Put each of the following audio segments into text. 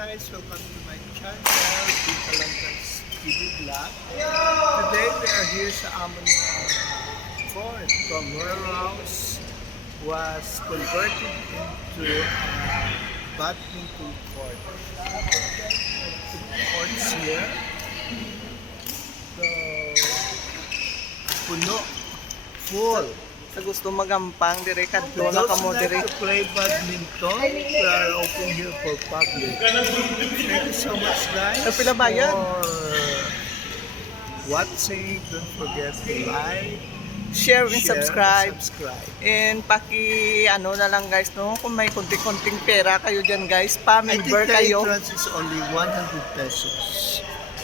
guys, welcome to my channel, Kalantas TV Vlog. Today we are here sa amon court from warehouse was converted into a badminton court. Courts here. So, puno, full. Sa gusto magampang, dire kadto na Those kamo like dire. to play badminton, we are open here for public. Thank you so much guys Sa pila ba yan? for watching. Don't forget to like, Share and share, subscribe. and subscribe. And paki ano na lang guys no, kung may konting-konting pera kayo diyan guys, I think pa-member the kayo. entrance is only 100 pesos.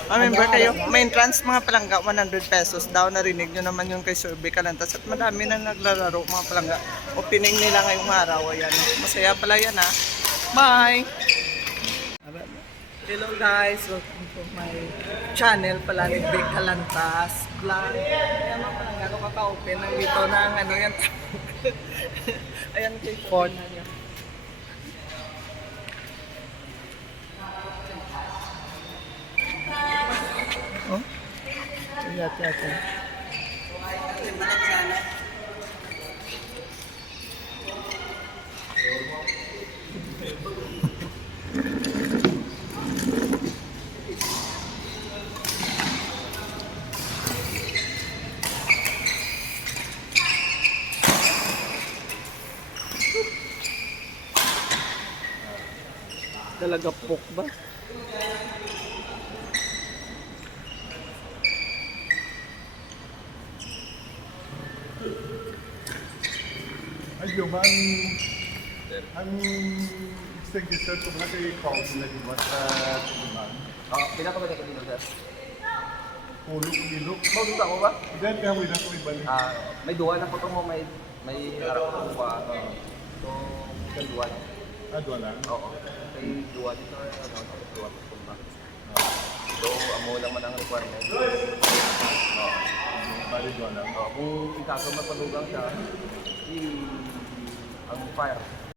Pa-member kayo. May entrance mga palangga 100 pesos daw, narinig nyo naman yung kay Survey Kalantas at madami na naglalaro mga palangga. Opening nila ngayong araw, ayan. Masaya pala yan ha. Bye! Hello guys, welcome to my channel pala ni Big Kalantas Vlog. Ayan mga palangga, ano kaka-open ng dito ng ano yan. Ayan kay Ford. Oh? Yata. Talaga pok ba? Ayun, ang extinguisher ko na kay call sila di ba sa tubunan. Pinapaganda ko dito, sir. Pulok nilok. Magpunta ko ba? Then kaya mo na ko ibalik. May duwa na po mo, may harap ko ba? So, may duwa na. Doon lang. Oo. May duwa dito, duwa po ba? So, amo lang man ang requirement. Oo. Bali doon lang. Kung ikaso mapalugang siya, ang fire.